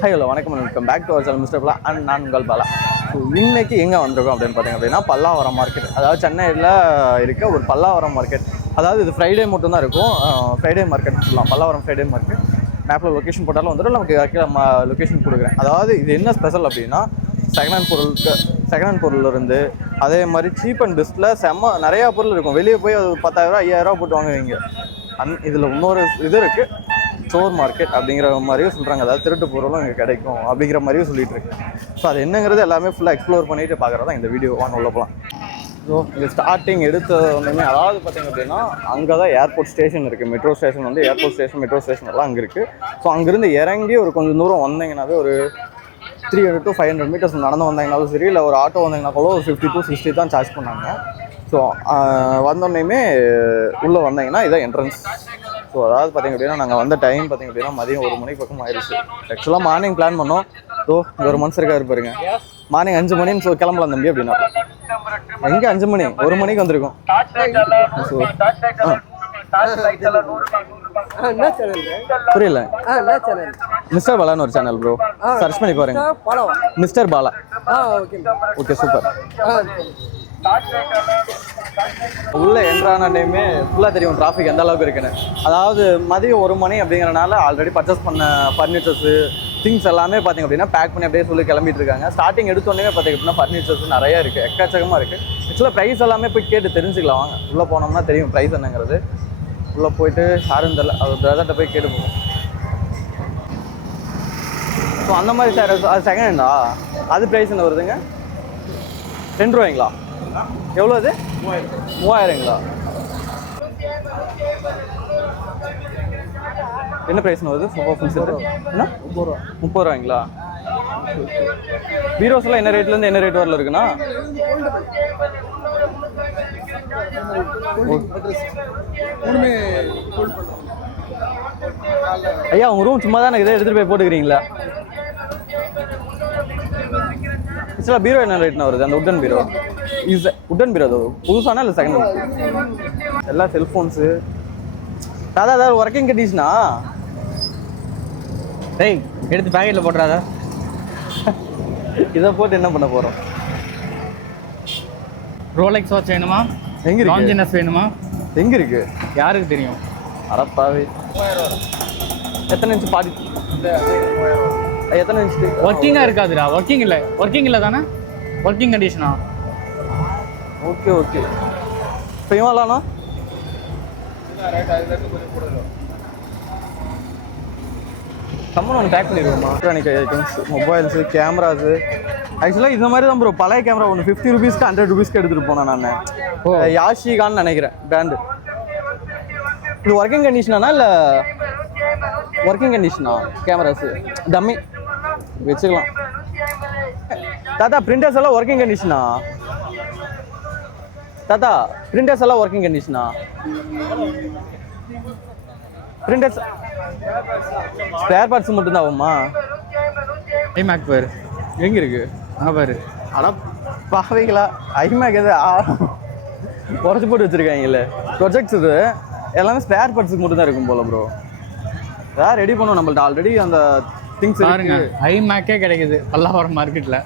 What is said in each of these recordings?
Hi hello வணக்கம் welcome back to our channel mister Bala and நான் உங்கள் பாலா. ஸோ இன்றைக்கி எங்கே வந்திருக்கோம் அப்படின்னு பார்த்தீங்க அப்படின்னா பல்லாவரம் மார்க்கெட், அதாவது சென்னையில் இருக்க ஒரு பல்லாவரம் மார்க்கெட். அதாவது இது ஃப்ரைடே மட்டும்தான் இருக்கும், ஃப்ரைடே மார்க்கெட் சொல்லலாம், பல்லாவரம் ஃப்ரைடே மார்க்கெட். மேப்பில் லொக்கேஷன் போட்டாலும் வந்துடும், நமக்கு லொக்கேஷன் கொடுக்குறேன். அதாவது இது என்ன ஸ்பெஷல் அப்படின்னா செகண்ட் ஹேண்ட் பொருள் இருந்து அதே மாதிரி சீப் அண்ட் பெஸ்ட்டில் நிறையா பொருள் இருக்கும். வெளியே போய் அது 10,000 5,000 போட்டு வாங்குவீங்க. இதில் இன்னொரு இது இருக்குது, ஸ்டோர் மார்க்கெட் அப்படிங்கிற மாதிரியும் சொல்கிறாங்க. அதாவது திருட்டு பொருளும் இங்கே கிடைக்கும் அப்படிங்கிற மாதிரியும் சொல்லிட்டு இருக்கு. ஸோ அது என்னங்கிறது எல்லாமே ஃபுல்லாக எக்ஸ்ப்ளோர் பண்ணிட்டு பார்க்குறதா இந்த வீடியோ. வாங்க உள்ள போகலாம். ஸோ இங்கே ஸ்டார்டிங் எடுத்த ஒன்றுமே, அதாவது பார்த்திங்க அப்படின்னா அங்கே தான் ஏர்போர்ட் ஸ்டேஷன் இருக்குது. மெட்ரோ ஸ்டேஷன் வந்து ஏர்போர்ட் ஸ்டேஷன், மெட்ரோ ஸ்டேஷன் எல்லாம் அங்கே இருக்குது. ஸோ அங்கேருந்து இறங்கி ஒரு கொஞ்சம் தூரம் வந்தீங்கன்னாவே ஒரு 300 to 500 மீட்டர்ஸ் நடந்து வந்தீங்கனாலும் சரி, இல்லை ஒரு ஆட்டோ வந்தீங்கன்னா கூட ஒரு 50 to 60 தான் சார்ஜ் பண்ணாங்க. ஸோ வந்தோடனே உள்ளே வந்தீங்கன்னா இதான் என்ட்ரன்ஸ். ஸோ அதாவது பார்த்திங்க அப்படின்னா நாங்கள் வந்த டைம் பார்த்திங்க அப்படின்னா மதியம் 1 மணிக்கு பக்கம் ஆயிடுச்சு. ஆக்சுவலாக மார்னிங் பிளான் பண்ணோம். ஸோ இங்கே ஒரு மனுஷருக்கா இருப்பாருங்க, மார்னிங் 5 மணின்னு ஸோ கிளம்பலாம் தம்பி அப்படின்னா. எங்கே 5 மணி, 1 மணிக்கு வந்திருக்கோம். ஸோ புரியல, மிஸ்டர் பாலான்னு ஒரு சேனல் ப்ரோ, சர்ச் பண்ணி பாருங்க. மிஸ்டர் பாலா. Okay super. உள்ள என்ட்ரான டைமே ஃபுல்லாக தெரியும் டிராஃபிக் எந்த அளவுக்கு இருக்குன்னு. அதாவது மதியம் 1 மணி அப்படிங்கிறனால ஆல்ரெடி பர்ச்சேஸ் பண்ண ஃபர்னிச்சர்ஸு திங்ஸ் எல்லாமே பார்த்திங்க அப்படின்னா பேக் பண்ணி அப்படியே சொல்லி கிளம்பிட்டு இருக்காங்க. ஸ்டார்டிங் எடுத்தோடனே பார்த்திங்க அப்படின்னா ஃபர்னிச்சர்ஸ் நிறையா இருக்குது, எக்கச்சக்கமாக இருக்குது. ஆக்சுவலாக ப்ரைஸ் எல்லாமே போய் கேட்டு தெரிஞ்சுக்கலாம். வாங்க உள்ளே போனோம்னா தெரியும் ப்ரைஸ் என்னங்கிறது. உள்ளே போயிட்டு யாரும் தெரியல, அது பிரதர்கிட்ட போய் கேட்டு போவோம். ஸோ அந்த மாதிரி சார் அது செகண்ட் ஹேண்டா, அது ப்ரைஸ் என்ன வருதுங்க? 2 ரூபாய்ங்களா? எவ்வளோ அது? 3000ங்களா? என்ன ப்ரைஸ்னு வருது ஃபுல் செட்டு? என்ன 30 ரூபாய்ங்களா? பீரோஸ் எல்லாம் என்ன ரேட்லேருந்து என்ன ரேட் வரல இருக்குண்ணா? ஐயா உங்கள் ரூம் சும்மா தான் இதை எடுத்துகிட்டு போய் போட்டுக்கிறீங்களா? ஆக்சுவலாக பீரோ என்ன ரேட்னா வருது? அந்த உட்டன் பீரோ உட்டன் பீரோ அது புதுசானா இல்லை செகண்ட் ஹேண்ட்? எல்லாம் செல்ஃபோன்ஸு தாதா. ஏதாவது ஒர்க்கிங் கண்டிஷனா? டேய் எடுத்து பேக்கெட்டில் போட்டுறாதா. இதை போட்டு என்ன பண்ண போகிறோம்? ரோலெக்ஸ் வாட்ச் வேணுமா? எங்கே இருக்கு? லாஞ்சினஸ் வேணுமா? எங்கே இருக்குது? யாருக்கு தெரியும்? அடப்பாவே. எத்தனை இன்ச்சு பாடி? எத்தனை இன்ச்சு? ஒர்க்கிங்காக இருக்காதுடா. ஒர்க்கிங் இல்லை தானே? ஒர்க்கிங் கண்டிஷனா? Okay okay. இப்போ இவன்லாண்ணா கம்மன் ஒன்று டேக் பண்ணிடுவோமா? Electronic items, mobiles, cameras. ஆக்சுவலாக இந்த மாதிரி தான் ப்ரோ பழைய கேமரா ஒன்று 50 ரூபீஸ்க்கு 100 ரூபீஸ்க்கு எடுத்துகிட்டு போனேன் நான். யாஷிகான்னு நினைக்கிறேன் பிராண்டு. இது ஒர்க்கிங் கண்டிஷனா இல்லை ஒர்க்கிங் கண்டிஷனா? கேமராஸு டம்மி வச்சுக்கலாம். தாத்தா பிரிண்டர்ஸ் எல்லாம் ஒர்க்கிங் கண்டிஷனா? தாத்தா பிரிண்டர்ஸ் எல்லாம் ஒர்க்கிங் கண்டிஷனா? பிரிண்டர்ஸ் ஸ்பேர் பார்ட்ஸ் மட்டும்தான் ஆகுமா? ஐமேக் பாரு எங்கே இருக்கு? அங்கே பாரு. ஆனால் பாவைங்களா, ஐமேக் எது குறைச்சி போட்டு வச்சுருக்காங்கல்ல ப்ரொஜெக்ட்ஸ். இது எல்லாமே ஸ்பேர் பார்ட்ஸுக்கு மட்டும் தான் இருக்கும் போல ப்ரோ. அதான் ரெடி பண்ணுவோம் நம்மள்ட்ட ஆல்ரெடி அந்த திங்ஸ் பாருங்க. ஐமேக்கே கிடைக்குது பல்லாவரம் மார்க்கெட்டில்.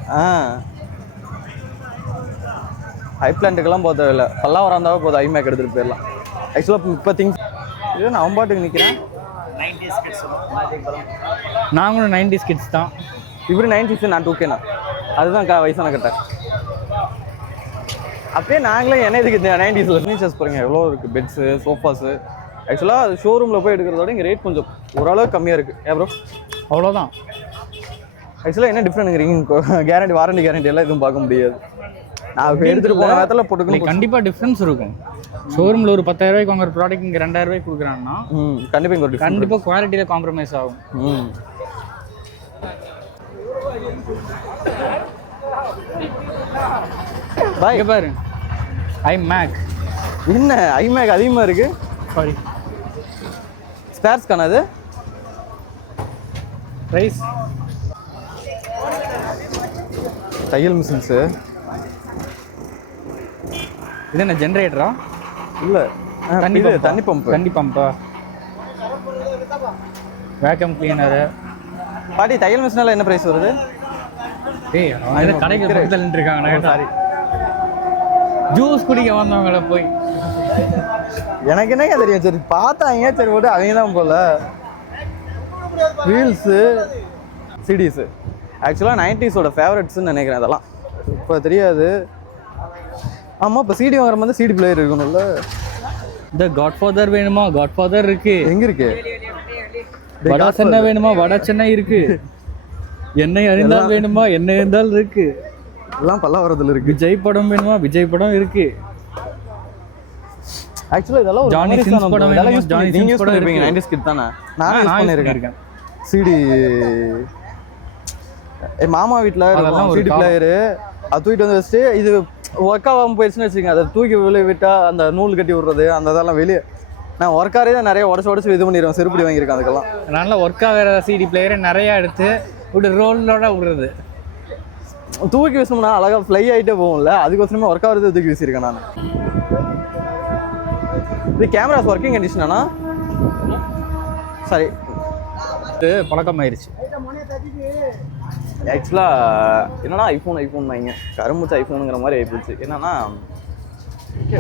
ஹை பிளான்ட்டுக்கெல்லாம் போக தேவையில்லை, பல்லாவரம் இருந்தாவே போதும், ஐமேக் எடுத்துகிட்டு போயிடலாம். ஆக்சுவலாக இப்போ திங்ஸ் இது நான் பாட்டுக்கு நிற்கிறேன். நாங்களும் 90s கிட்ஸ் தான். இவரு 90s, நான் 2K. அதுதான் வயசான கட்டை. அப்படியே நாங்களே என்ன இதுக்கு 90s ஃபர்னிச்சர்ஸ் பாருங்க எவ்வளோ இருக்குது. Beds, sofas. ஆக்சுவலாக ஷோரூமில் போய் எடுக்கிறதோட இங்கே ரேட் கொஞ்சம் ஓரளவுக்கு கம்மியாக இருக்குது. ஏன் ப்ரோ? அவ்வளோதான். ஆக்சுவலாக என்ன டிஃப்ரெண்ட்டுங்கிறீங்க? கேரண்டி, வாரண்டி கேரண்டி எல்லாம் எதுவும் பார்க்க முடியாது. நான் இப்போ எடுத்துகிட்டு போன நேரத்தில் போட்டுக்கணும். கண்டிப்பாக டிஃப்ரென்ஸ் இருக்கும். ஷோரூமில் ஒரு 10,000 ரூபாய்க்கு வாங்குற ப்ராடக்ட் இங்கே 2000 ரூபாய்க்கு கொடுக்குறாங்கன்னா கண்டிப்பாக இங்கே ஒரு கண்டிப்பாக குவாலிட்டியில் காம்ப்ரமைஸ் ஆகும். பாய் பாரு ஐமேக். என்ன ஐமேக் அதிகமாக இருக்குது? சாரி ஸ்பேர்ஸ் காணாது. ப்ரைஸ் தையல் மிஷின்ஸு. இது என்ன ஜென்ரேட்டரா? இல்லை, தண்ணி பம்பா. வேக்யூம் கிளீனரு, பாட்டி தையல் மிஷினால என்ன ப்ரைஸ் வருது? ஏய் அவங்க கடைக்கு பக்கத்துல நின்றுருக்காங்க. சாரி, ஜூஸ் குடிக்க வந்தவங்கள போய் எனக்கு என்னங்க தெரியும். சரி பார்த்தாங்க, சரி போட்டு அவங்க தான் போல. ரீல்ஸு சிடிஸு ஆக்சுவலாக 90s ஃபேவரட்ஸ்ன்னு நினைக்கிறேன். அதெல்லாம் இப்போ தெரியாது. ஆமாம், இப்போ சிடி வாங்குற மாதிரி சிடி பிளேயர் இருக்கணும்ல. இந்த காட்ஃபாதர் வேணுமா? காட்ஃபாதர் இருக்கு. எங்கே இருக்கு? வடா சென்னை வேணுமா? வடா சென்னை இருக்கு. என்னை அறிந்தால் வேணுமா? என்ன இருந்தால் இருக்கு. எல்லாம் பல்லாவரத்தில் இருக்கு. விஜய் படம் வேணுமா? விஜய் படம் இருக்கு. ஆக்சுவலாக இதெல்லாம் ஒரு ஜானி சின்ஸ் படம் வேணுமா? ஜானி சின்ஸ் படம் இருக்கு. 90s கிட் தானே. நான் யூஸ் பண்ணியிருக்கேன் சிடி. என் மாமா வீட்டில் சிடி பிளேயரு அது தூக்கிட்டு வந்து வச்சுட்டு இது ஒர்க் ஆகாமல் போயிடுச்சுன்னு வச்சுக்கோங்க. அதை தூக்கி வெளியே விட்டால் அந்த நூல் கட்டி விடுறது அந்த இதெல்லாம் வெளியே நான் ஒர்க்காரே தான் நிறைய உடச்சு இது பண்ணிடுவேன். செருப்படி வாங்கியிருக்கேன். அதுக்கெல்லாம் நல்லா ஒர்க் ஆகிற சிடி பிளேயரை நிறையா எடுத்து இப்படி ரோலோட விடுறது. தூக்கி வீசணும்னா அழகாக ஃப்ளை ஆகிட்டே போகும்ல, அதுக்கோசரமே ஒர்க் ஆகிறது தூக்கி வீசியிருக்கேன் நான். இது கேமராஸ் ஒர்க்கிங் கண்டிஷனா? சரி, பழக்கமாயிருச்சு. ஆக்சுவலாக என்னன்னா ஐஃபோன் வாங்க கரும்புச்சு ஐஃபோனுங்கிற மாதிரி ஆகிப்போச்சு. என்னன்னா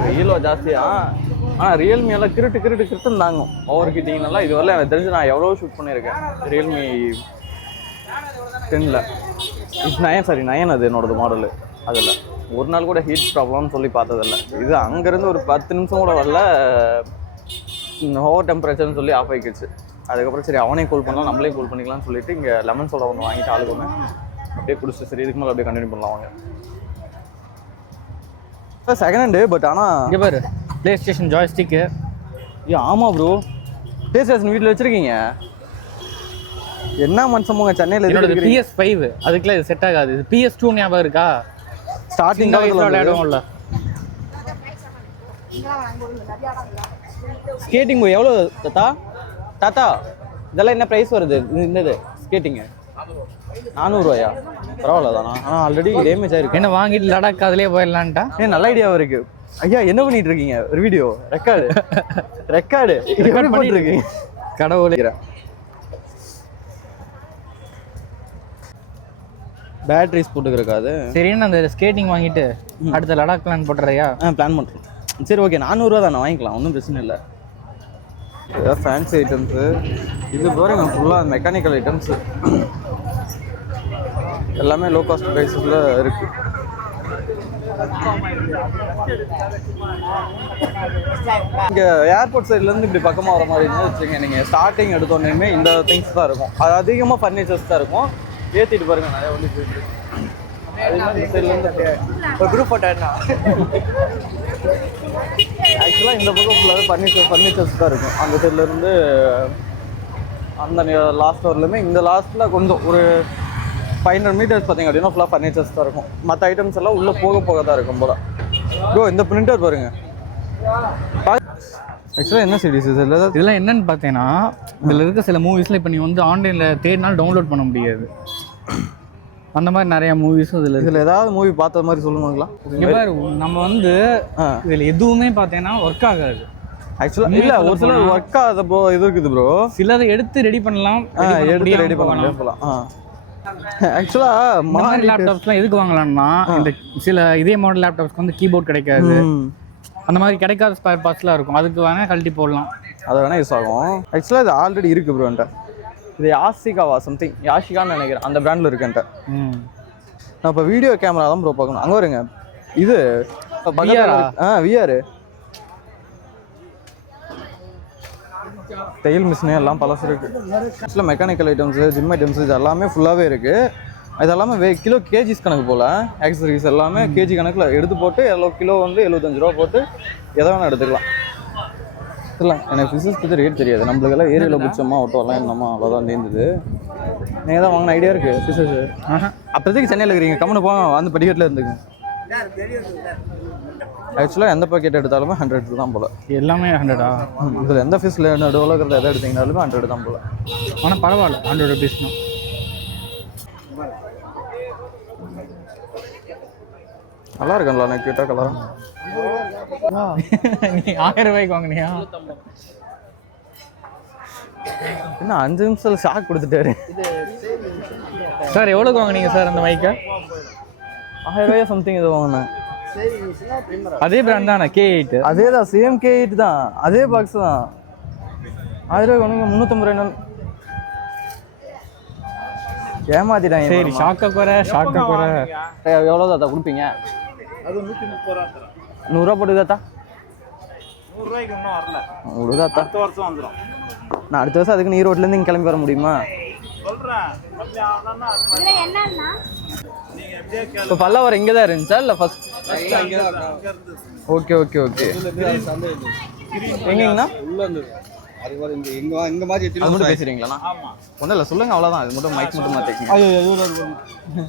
வெயிலோ ஜாஸ்தியாக ஆனால் ரியல்மி எல்லாம் கிருட்டுன்னு தாங்கும். ஓவர் ஹீட்டிங்னால இது வரல எனக்கு தெரிஞ்சு நான் எவ்வளோ ஷூட் பண்ணியிருக்கேன் ரியல்மி 10ல். இது 9 அது என்னோடது மாடலு. அதில் ஒரு நாள் கூட ஹீட் ப்ராப்ளம்னு சொல்லி பார்த்ததில்ல. இது அங்கேருந்து ஒரு 10 நிமிஷம் கூட வரல, ஓவர் டெம்பரேச்சர்னு சொல்லி ஆஃப் ஆகிக்கிடுச்சு. அதுக்கப்புறம் சரி அவனே கூல் பண்ணலாம், நம்மளே கூல் பண்ணிக்கலாம்னு சொல்லிட்டு இங்கே லெமன் சோடா ஒன்று வாங்கிட்டு ஆளுக்கு ஒன்று அப்படியே குடிச்சிட்டு சரி இதுக்கு மேலே அப்படியே கண்டினியூ பண்ணலாம் வாங்க. செகண்ட் ஹேண்டு பட் ஆனால் இங்கே பாரு ப்ளே ஸ்டேஷன் ஜாய்ஸ்டிக்கு. ஆமாம் ப்ரோ, ப்ளே ஸ்டேஷன் வீட்டில் வச்சுருக்கீங்க. என்ன மனுஷமுங்க சென்னையில் இருக்குது. PS5 அதுக்குலாம் இது செட் ஆகாது. இது PS2 ஞாபகம் இருக்கா? ஸ்டார்டிங் விளையாடுவோம்ல. ஸ்கேட்டிங் எவ்வளோ தாத்தா இதெல்லாம் என்ன ப்ரைஸ் வருது? இந்த ஸ்கேட்டிங்கு 400 ரூபாயா? பரவாயில்ல தானா? ஆனால் ஆல்ரெடி டேமேஜ் ஆயிருக்கு. என்ன வாங்கிட்டு லடாக் அதிலே போயிடலான்ட்டா? நல்ல ஐடியாவும் இருக்கு. ஐயா என்ன பண்ணிட்டு இருக்கீங்க? ஒரு வீடியோ ரெக்கார்டு பண்ணிட்டு இருக்கீங்க. கடவுளே. பேட்டரிஸ் போட்டுக்கிறக்காது. சரின்னு அந்த ஸ்கேட்டிங் வாங்கிட்டு அடுத்த லடாக் பிளான் போட்டுறியா? பிளான் பண்ணுறோம். சரி ஓகே, 400 ரூபா தானே, வாங்கிக்கலாம், ஒன்றும் பிரச்சனை இல்லை. ஏதாவது ஃபேன்சி ஐட்டம்ஸு இது பாருங்க, ஃபுல்லாக மெக்கானிக்கல் ஐட்டம்ஸு எல்லாமே லோ காஸ்ட் ப்ரைஸில் இருக்குது. இங்கே ஏர்போர்ட் சைட்லேருந்து இப்படி பக்கமாக வர மாதிரி இருந்தால் வச்சுங்க, நீங்கள் ஸ்டார்டிங் எடுத்தோடனே இந்த திங்ஸ் தான் இருக்கும். அது அதிகமாக ஃபர்னிச்சர்ஸ் தான் இருக்கும். ஏற்றிட்டு பாருங்கள் நிறையா வந்து போயிட்டு அதே மாதிரி இந்த சைட்லேருந்து ஒரு குரூப் ஃபோட்டோ என்ன ஆக்சுவலாக இந்த பக்கம் ஃபுல்லாகவே ஃபர்னிச்சர்ஸ் தான் இருக்கும். அந்த சைட்லேருந்து அந்த லாஸ்ட் வரலுமே இந்த லாஸ்ட்டில் கொஞ்சம் ஒரு 500 மீட்டர்ஸ் பார்த்தீங்க அப்படின்னா ஃபுல்லாக ஃபர்னிச்சர்ஸ் தான் இருக்கும். மற்ற ஐட்டம்ஸ் எல்லாம் உள்ளே போக தான் இருக்கும் போல. ப்ரோ இந்த பிரிண்டர் பாருங்கள். ஆக்சுவலாக என்ன சீரிஸ் இதெல்லாம் என்னன்னு பார்த்தீங்கன்னா இதில் இருக்க சில மூவிஸில் இப்போ நீ வந்து ஆன்லைனில் தேடினாலும் டவுன்லோட் பண்ண முடியாது. அந்த மாதிரி நிறைய மூவிஸும் இதில் ஏதாவது மூவி பார்த்த மாதிரி சொல்லுவாங்களா? நம்ம வந்து இதில் எதுவுமே பார்த்தீங்கன்னா ஒர்க் ஆகாது. ஆக்சுவலாக இல்லை, ஒரு சில ஒர்க் ஆகாத ப்ரோ இது இருக்குது ப்ரோ. சிலதை எடுத்து ரெடி பண்ணலாம், எடுத்து ரெடி பண்ணலாம். ஆக்சுவலாக மாடல் லேப்டாப்ஸ்லாம் எதுக்கு வாங்கலாம்னா இந்த சில இதே மாடல் லேப்டாப்ஸ்க்கு வந்து கீபோர்ட் கிடைக்காது, அந்த மாதிரி கிடைக்காத ஸ்பேர் பார்ட்ஸ்லாம் இருக்கும். அதுக்கு வேணால் கழட்டி போடலாம், அதை வேணால் யூஸ் ஆகும். ஆக்சுவலாக இது ஆல்ரெடி இருக்குது ப்ரோ என்கிட்ட. இது யாஷிகாவா சம்திங், யாஷிகான்னு நினைக்கிறேன், அந்த பிராண்டில் இருக்குன்ட்ட. நான் இப்போ வீடியோ கேமரா தான் ப்ரோ பார்க்கணும். அங்கே வருங்க இது விஆர் தையல் மிஷினு எல்லாம் பழசு இருக்குது. ஆக்சுவலாக மெக்கானிக்கல் ஐட்டம்ஸு, ஜிம் ஐட்டம்ஸு இது எல்லாமே ஃபுல்லாகவே இருக்குது. இது எல்லாமே கிலோ கேஜிஸ் கணக்கு போல். ஆக்சசரிஸ் எல்லாமே கேஜி கணக்கில் எடுத்து போட்டு கிலோ வந்து 75 ரூபா போட்டு எதை வேணால் எடுத்துக்கலாம். இல்லை எனக்கு ஃபிசிக்ஸ் பற்றி ரேட் தெரியாது. நம்மளுக்கெல்லாம் ஏரியாவில் பிடிச்சோமா ஓட்டோலாம் என்னம்மா அவ்வளோதான் நேர்ந்தது. நீங்கள் தான் வாங்கின ஐடியா இருக்குது ஃபிசிக்ஸ். அப்போதைக்கு சென்னையில் இருக்கிறீங்க, கம்முன்னு போங்க, வந்து படிக்கட்டில் இருந்துங்க. ஆக்சுவலாக எந்த பாக்கெட் எடுத்தாலுமே 100 தான் போல். எல்லாமே 100ஆ? இதில் எந்த ஃபீஸில் நடுவில் இருக்கிறத எதை எடுத்தீங்கனாலுமே 100 தான் போல். ஆனால் பரவாயில்ல, 100 rupees. நல்லா இருக்குங்களா? எனக்கு கிட்ட கலரா நீ 1000 ரூபாய்க்கு வாங்கினியா? என்ன 5 நிமிஷத்தில் ஷாக் கொடுத்துட்டாரு. சார் எவ்வளோக்கு வாங்குனீங்க சார் அந்த மைக்கை? 1000 ரூபாயா சம்திங் இது வாங்கினேன். அதே பிராண்ட் தானே K8? அதே தான், சேம் K8 தான், அதே பாக்ஸ் தான். 1000 ரூபாய் வாங்குங்க, 350 ரூபாய். ஏமாத்திட்டாங்க. சரி, ஷாக்கை குறை. எவ்வளோ தாத்தா கொடுப்பீங்க? அது 130 ரூபா தரேன். 100 ரூபா போட்டு தாத்தா. 100 ரூபாய்க்கு இன்னும் வரல. ஒரு தாத்தா அடுத்த வருஷம் வந்துடும். நான் அடுத்த வருஷம் அதுக்கு ஈரோட்லேருந்து இங்கே கிளம்பி வர முடியுமா? சொல்கிறேன். கம்மி ஆகலன்னா நீங்கள் எப்படியே கேளு. இப்போ பல்லாவரம் இங்கே தான் இருந்துச்சா இல்லை ஃபர்ஸ்ட்? அங்கே இருந்து ஓகே. எங்கேங்கண்ணா? உள்ள இருந்து அது வர இங்க மாதிரி அது மட்டும் பேசுறீங்களா? ஆமாம் ஒன்றும் இல்லை, சொல்லுங்க, அவ்வளோதான். அது மட்டும் மைக் மட்டும் மாற்றிக்கங்க.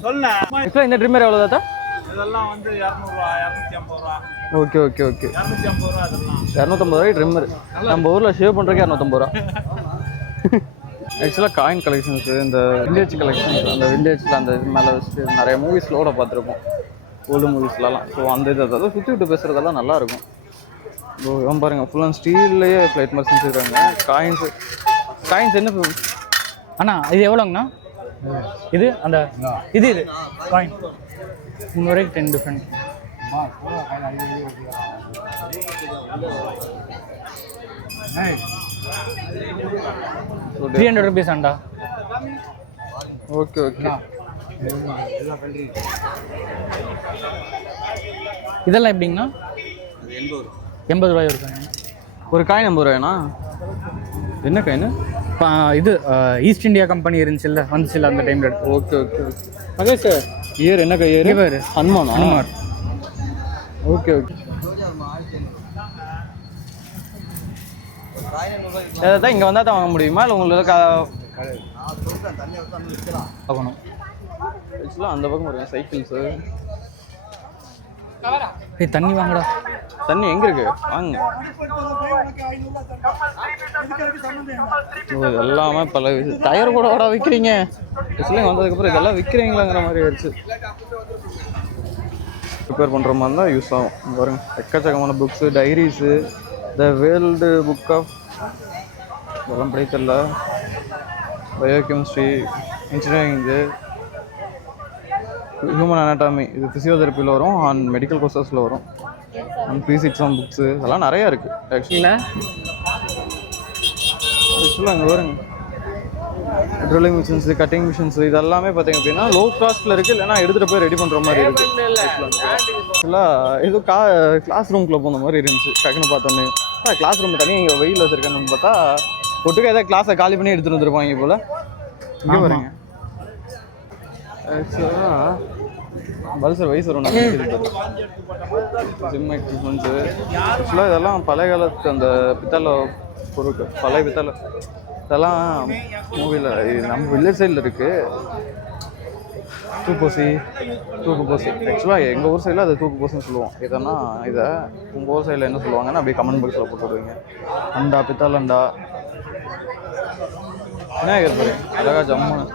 சொன்னேன். இப்போ இந்த ட்ரிம்மர் எவ்வளோ தாத்தா? இதெல்லாம் வந்து 200 ரூபா, 250 ரூபா, ஓகே 250 ரூபா இதெல்லாம். 250 ரூபாய் ட்ரிம்மர். நம்ம ஊரில் ஷேவ் பண்ணுறதுக்கு 250 ரூபா. ஆக்சுவலாக காயின் கலெக்ஷன்ஸு, இந்த விண்டேஜ் கலெக்ஷன்ஸ், அந்த விண்டேஜில் அந்த இது மேலே வச்சுட்டு நிறைய மூவிஸ்லோட பார்த்துருப்போம், ஓல்டு மூவிஸ்லலாம். ஸோ அந்த இது அதாவது சுற்றி விட்டு பேசுகிறதெல்லாம் நல்லாயிருக்கும். ஸோ இவன் பாருங்கள், ஃபுல் அண்ட் ஸ்டீல்லையே ஃப்ளைட் மாதிரி செஞ்சுருக்காங்க. காயின்ஸ் என்ன அண்ணா இது எவ்வளோங்கண்ணா? இது அந்த இது காயின் 300 ரூபாய்க்கு 10 டிஃப்ரெண்ட். 300 rupees அண்டா. ஓகே. இதெல்லாம் எப்படிங்கண்ணா? 80 ரூபாய் இருக்காங்க. ஒரு காயின் 80 ரூபாய்ண்ணா? என்ன காயின்? இது ஈஸ்ட் இந்தியா கம்பெனி இருந்துச்சுல்ல, வந்துச்சுல்ல அந்த டைமில். ஓகே. அதே சார் இயர் என்ன இயர்? இவர் ஹனுமார். ஓகே. அதான் இங்கே வந்தால் தான் வாங்க முடியுமா இல்லை உங்களுக்கு ஆகணும்? ஆக்சுவலாக அந்த பக்கம் வருங்க சைக்கிள்ஸு. தண்ணி வாங்கடா. தண்ணி எங்கே இருக்கு? வாங்க. எல்லாமே பல டயர் கூட வர விற்கிறீங்க. ஆக்சுவலாக வந்ததுக்கப்புறம் இதெல்லாம் விற்கிறீங்களாங்கிற மாதிரி ஆயிடுச்சு. ப்ரிப்பேர் பண்ணுற மாதிரி தான் யூஸ் ஆகும். இங்கே பாருங்க, எக்கச்சக்கமான books, diaries, the world book of இதெல்லாம் படித்தல, பயோகெமிஸ்ட்ரி, இன்ஜினியரிங், இது ஹியூமன் அனாட்டமி, இது ஃபிசியோதெரப்பியில் வரும், அண்ட் மெடிக்கல் கோர்சஸில் வரும், அண்ட் ஃபிசிக்ஸ் ஆன் புக்ஸு, அதெல்லாம் நிறையா இருக்குது. ஆக்சுவலாக அங்கே வருங்க ட்ரில்லிங் மிஷின்ஸு, கட்டிங் மிஷின்ஸு, இது எல்லாமே பார்த்தீங்க அப்படின்னா லோ காஸ்ட்டில் இருக்குது, இல்லைனா எடுத்துகிட்டு போய் ரெடி பண்ணுற மாதிரி இருக்குது. ஆக்சுவலாக ஏதோ கிளாஸ் ரூம்குள்ளே போன மாதிரி இருந்துச்சு. டக்குன்னு பார்த்தோன்னே கிளாஸ் ரூம் தனியாக இங்கே வெயில் வச்சுருக்கான்னு பார்த்தா ஒட்டுக்க ஏதாவது கிளாஸை காலி பண்ணி எடுத்துகிட்டு வந்துருப்பாங்க போல். இங்கே பாருங்க, ஆக்சுவலாக பல்சர் வயசு வரும். ஜிம் எக்யூப்மெண்ட்ஸு, ஆக்சுவலாக இதெல்லாம் பழைய காலத்து அந்த பித்தளை பொருட்கள், பழைய பித்தளை, இதெல்லாம் மூவியில் நம்ம வில்லேஜ் சைடில் இருக்குது. தூக்குப்போசி. ஆக்சுவலாக எங்கள் ஊர் சைடில் அது தூக்குப்போசின்னு சொல்லுவோம். இதனா இதை உங்கள் ஊர் சைடில் என்ன சொல்லுவாங்கன்னு அப்படியே கமெண்ட் பாக்ஸில் போட்டு விடுவீங்க. அண்டா, பித்தளை அண்டா, விநாயகர் பாரு அழகா ஜம்முன்னு.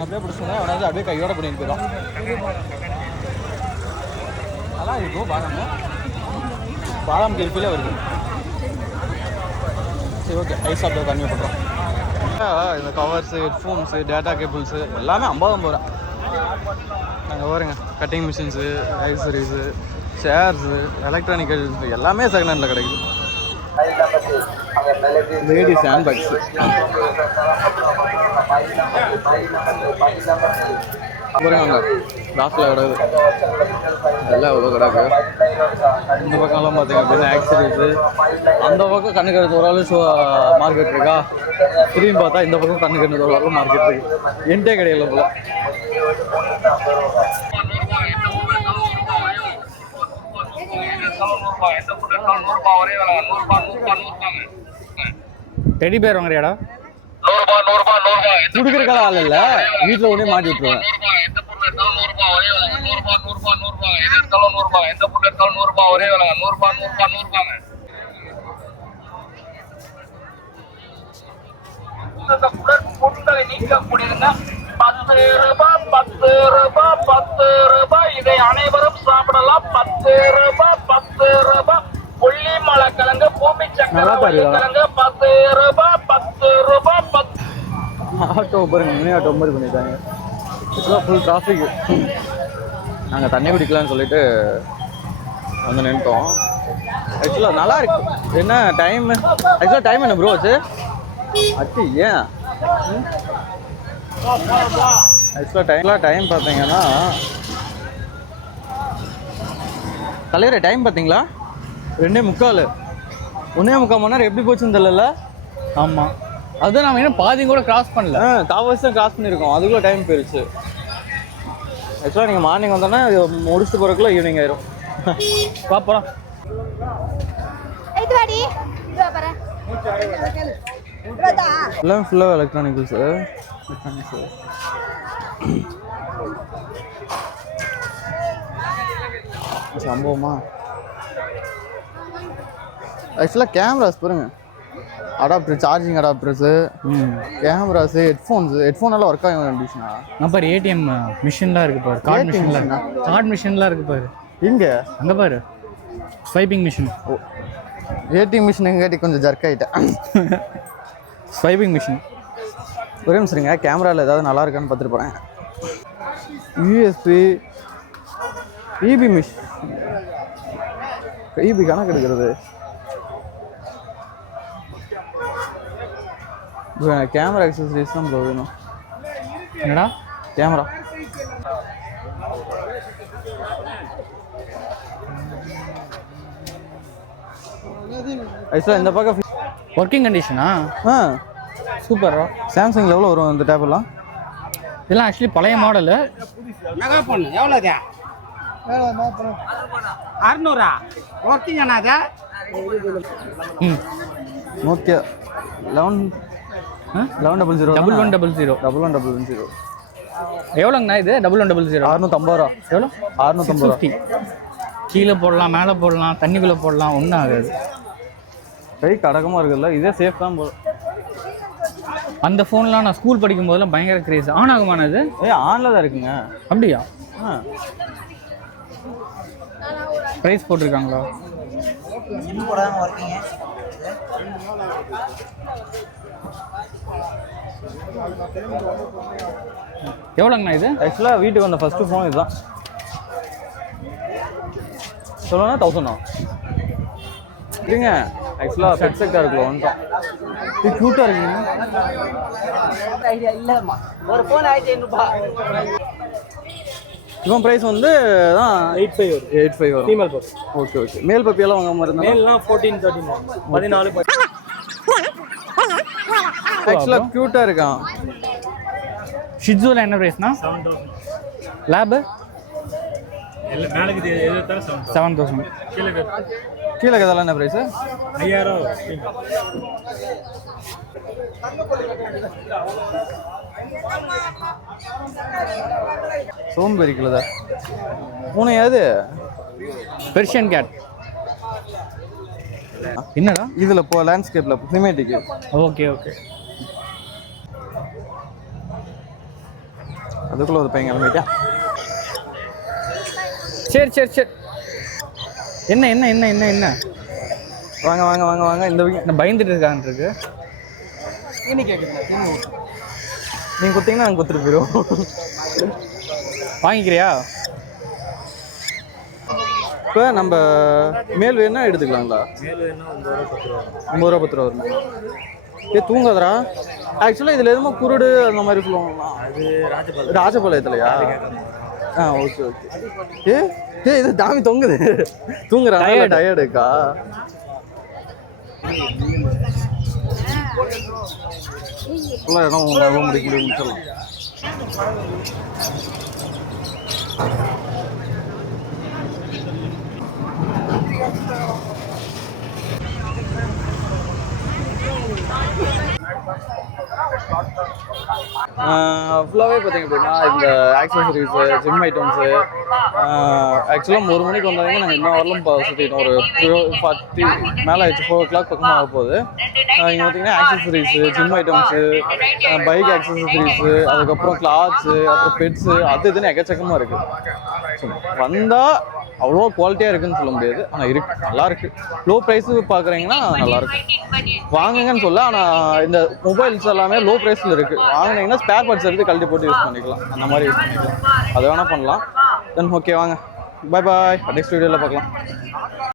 அப்படியே பிடிச்சோன்னா அப்படியே கையோட பண்ணிட்டு போயிடும். அதெல்லாம் இருக்கும். பாதாம் கேள்வியில வருது. சரி, ஓகே, ஐஸ் சாப்பிட்டு கம்மி பண்ணுறோம். இந்த கவர்ஸு, ஹெட்ஃபோன்ஸு, டேட்டா கேபிள்ஸு எல்லாமே 50 ரூபா. நாங்கள் பாருங்க, கட்டிங் மிஷின்ஸு, ஐசரிஸு, சேர்ஸு, எலக்ட்ரானிக்கல் எல்லாமே செகண்ட் ஹேண்டில் கிடைக்குது. லேடிஸ் ஹேண்ட் பேக்ஸு, பாருங்க அங்கே லாஸ்ட்டில் கிடக்குது. எல்லாம் எவ்வளோ கிடக்கு. இந்த பக்கம்லாம் பார்த்தீங்க அப்படின்னா ஆக்சரிஸு. அந்த பக்கம் கண்ணுக்கு எடுத்து ஒரு ஆள் மார்க்கெட் இருக்கா, திரும்பி பார்த்தா இந்த பக்கம் கண்ணுக்கு எடுத்து ஒரு ஆள் மார்க்கெட் இருக்கு. என்டே கிடையாது போல. Teddy bear வாங்குறியாடா? கொடுக்குற கால ஆள் இல்லை, வீட்டில் ஒன்றே மாட்டி விட்டுருவேன். அசுத்தத்துடன் புண்களை நீக்கக்கூடியதுங்க. 10 ரூபாய் 10 ரூபாய் 10 ரூபாய். இதை அனைவரும் சாப்பிடலாம். 10 ரூபாய் 10 ரூபாய். புள்ளிமலை கிழங்கு பூமி சக்கரவள்ளி கிழங்கு 10 ரூபாய் 10 ரூபாய் 10. ஆட்டோ பாருங்க, மினி ஆட்டோ மாதிரி பண்ணிட்டாங்க. இதெல்லாம் ஃபுல் டிராஃபிக். நாங்கள் தண்ணி குடிக்கலாம்னு சொல்லிட்டு வந்து நின்ட்டோம். ஆக்சுவலாக நல்லா இருக்கு. என்ன டைம் ஆக்சுவலாக டைம் என்ன ப்ரோ ஆச்சு? அச்சு ஏன் ஆக்சுவலாக டைம் பார்த்தீங்கன்னா தலைவரே டைம் பார்த்தீங்களா 2:45. 1:45 மணி நேரம் எப்படி போச்சுன்னு தெரியல. ஆமாம், அதுவும் நம்ம இன்னும் பாதி கூட கிராஸ் பண்ணல. காவல்ஸ் தான் கிராஸ் பண்ணியிருக்கோம், அதுக்குள்ளே டைம் போயிடுச்சு. ஆக்சுவலாக நீங்கள் மார்னிங் வந்தோன்னா முடிச்சுட்டு போகிறதுக்குள்ள ஈவினிங் ஆயிரும். பார்ப்போம். எல்லாம் ஃபுல்லாக எலக்ட்ரானிக்ஸு. சம்பவமா ஆக்சுவலாக கேமராஸ் பாருங்க, அடாப்டர், சார்ஜிங் அடாப்டர்ஸு, கேமராஸு, ஹெட்ஃபோன் எல்லாம் ஒர்க் ஆகும் இருந்துச்சுன்னா. நான் பாரு ஏடிஎம் மிஷின்லாம் இருக்கு பாரு, கார்டு மிஷின்லாம் இருக்கு பாரு. இங்கே அங்கே பாரு ஸ்வைப்பிங் மிஷின். ஓ, ஏடிஎம் மிஷின் எங்காட்டி கொஞ்சம் ஜர்க் ஆகிட்டேன். Swiping machine. ஒரே நிமிஷம், கேமராவில் ஏதாவது நல்லா இருக்கான்னு பார்த்துட்டு போகிறேன். யூஎஸ்பி, இபி மிஷின், இபி கணக்கு எடுக்கிறது. கேமரா அக்சசரிஸ் தான் ப்ரோ வேணும். என்னடா கேமரா ஆக்சுவலாக இந்த பக்கம் ஒர்க்கிங் கண்டிஷனா? சூப்பரா. சாம்சங்கில் எவ்வளோ வரும் இந்த டேப்லாம்? இதெல்லாம் ஆக்சுவலி பழைய மாடலு. மெகா பொண்ணு எவ்வளோதா? 600 ஒர்க்கிங் அண்ணாதா? நோக்கியா 1100 1100 எவ்வளோங்கண்ணா இது? 1100 650 ரூபா. எவ்வளோ? 650. கீழே போடலாம், மேலே போடலாம், தண்ணிக்குள்ளே போடலாம், ஒன்றும் ஆகாது. கை கடகமாக இருக்குல்ல, இதே சேஃப் தான் போதும். அந்த ஃபோன்லாம் நான் ஸ்கூல் படிக்கும் போதெல்லாம் பயங்கர கிரேஸ். ஆன் ஆகுமானது? ஆனில் தான் இருக்குங்க. அப்படியா? ப்ரைஸ் போட்டிருக்காங்களா? எவ்வளோங்கண்ணா இது? ஆக்சுவலாக வீட்டுக்கு வந்த ஃபஸ்ட்டு ஃபோன் இதுதான். சொல்லணும்னா 1000 இல்லைங்க. ஆக்சுவலாக பெட் செக்டாருக்குள்ள வந்துட்டோம். இது க்யூட்டாக இருக்குங்க. இல்லைம்மா, ஒரு ஃபோன் 1500 இவன் ப்ரைஸ் வந்து தான் 85 வரும். Female puppy. ஓகே. மேல் பப்பியெல்லாம் வாங்காமல் இருந்தால் மேல்லாம் 14 13 14. ஆக்சுவலாக க்யூட்டாக இருக்கான். ஷிட்ஸூவில் என்ன ப்ரைஸ்னா? 7000. லேபு எல்லாம் மேலுக்கு எது தர 7000. கீழே கதெல்லாம் என்ன ப்ரைஸு? 5000. சோம்பேறிக்குள்ளதா பூனை ஏது? Persian gate. என்னடா இதில் இப்போ லேண்ட்ஸ்கேப்பில் சிமேட்டிக்கு. ஓகே. அதுக்குள்ளே ஒரு பையன் கிளம்பிட்டா. சரி. என்ன வாங்க இந்த நான் பயந்துட்டு இருக்கான்ருக்கு. நீங்கள் கொடுத்தீங்கன்னா நாங்கள் கொடுத்துட்டு போயிடுவோம். வாங்கிக்கிறியா? இப்போ நம்ம மேல் வேணா எடுத்துக்கலாங்களா? மேல் வேணா 50 ரூபா 10 ரூபா வரும். தூங்காதரா. ஆக்சுவலாக இதில் எதுவுமே குருடு அந்த மாதிரி சொல்லுவாங்களா? அது ராஜபாளையத்துலையா? ஓகே. இது தாமி தொங்குது. தூங்குறாங்க, டயர்டுக்கா. இடம் முடிச்சிடலாம். ஃபுல்லாகவே பார்த்தீங்க அப்படின்னா இந்த ஆக்சசரிஸு ஜிம் ஐட்டம்ஸு ஆக்சுவலாக 1 மணிக்கு வந்தாங்க. நாங்கள் இன்னும் வரலும் சுற்றிட்டோம். ஒரு 40 மேலே ஆயிடுச்சு. 4 o'clock பக்கமாக ஆக போகுது. இங்கே பார்த்தீங்கன்னா accessories gym items bike accessories அதுக்கப்புறம் கிளாத்ஸு அப்புறம் பெட்ஸு அது இதுன்னு எக்கச்சக்கமாக இருக்குது. ஸோ வந்தால் அவ்வளோ குவாலிட்டியாக இருக்குதுன்னு சொல்ல முடியாது. ஆனால் இருக்குது, நல்லாயிருக்கு. லோ ப்ரைஸு பார்க்குறீங்கன்னா நல்லாயிருக்கு, வாங்குங்கன்னு சொல்ல. ஆனால் இந்த மொபைல்ஸ் எல்லாமே லோ ப்ரைஸில் இருக்குது. வாங்கினீங்கன்னா ஸ்பேர் பார்ட்ஸ் எடுத்து கழட்டி போட்டு யூஸ் பண்ணிக்கலாம். அந்த மாதிரி யூஸ் பண்ணிக்கலாம். அது வேணால் பண்ணலாம். தென் ஓகே வாங்க, பாய் பாய். நெக்ஸ்ட் வீடியோவில் பார்க்கலாம்.